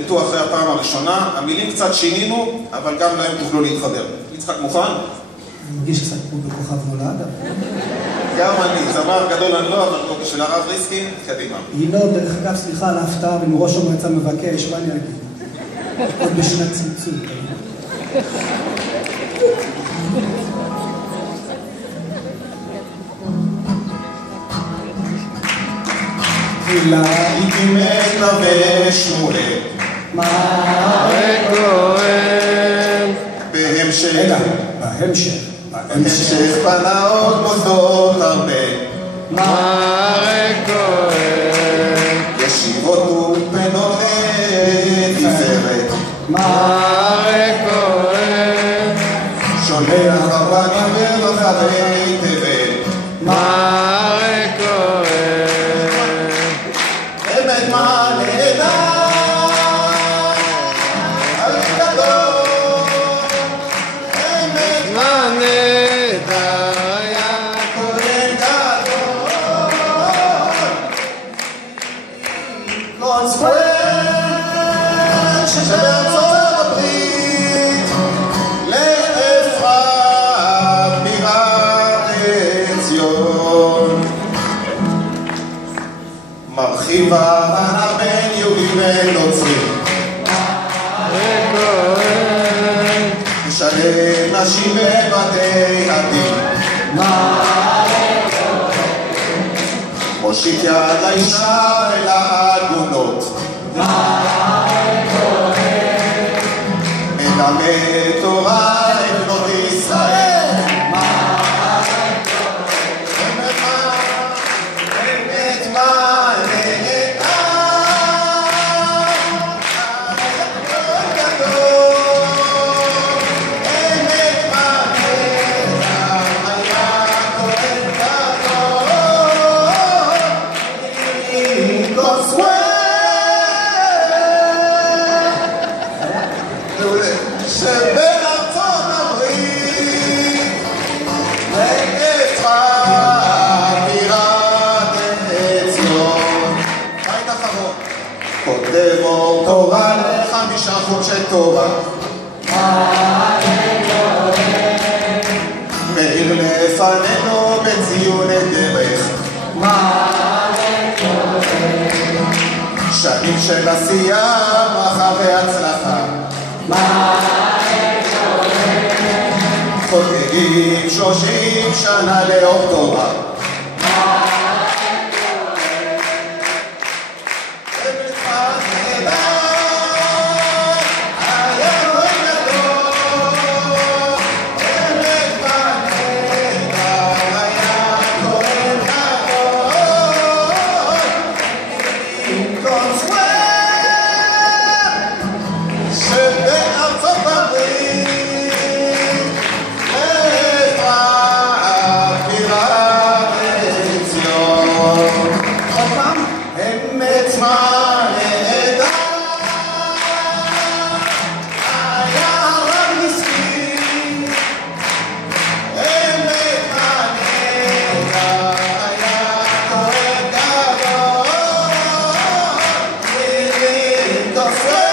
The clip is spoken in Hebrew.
נתו אחרי הפעם הראשונה, המילים קצת שינינו, אבל גם להם תוכלו להתחבר. יצחק מוכן? אני מרגיש קצת כמו בכוכב נולד. גם אני, זמר גדול אני לא, אבל פה בשביל הרב ריסקין, קדימה. ינון, דרך אגב, סליחה על ההפתעה, אם ראש המועצה מבקש, מה אני אגיד? עוד בשנת צמצום. תפילה הייתי מתלבש מולה כהן בהמשך פנה עוד מוסדות הרבה כהן ישיבות ופנות לתפארת כהן שולח רבנים ברחבי תבל אמת מעלדה על גדול אמת מעלדה היה כהן גדול קונספרנט שבארצות הברית לאפרת בירת ציון מרחיב ההבנה בין יהודי ונוצרי משלב נשים בבתי הדין מושיט יד לאישה ולעגונות מלמד תורה לבנות ישראל שבארצות הברית לאפרת בירת ציון בית אחרון כותב אור תורה ל5 חודשי תורה מאיר לפנינו בציון הדרך שנים של עשייה ברכה והצלחה חוגגים 30 שנה לאור תורה That's right.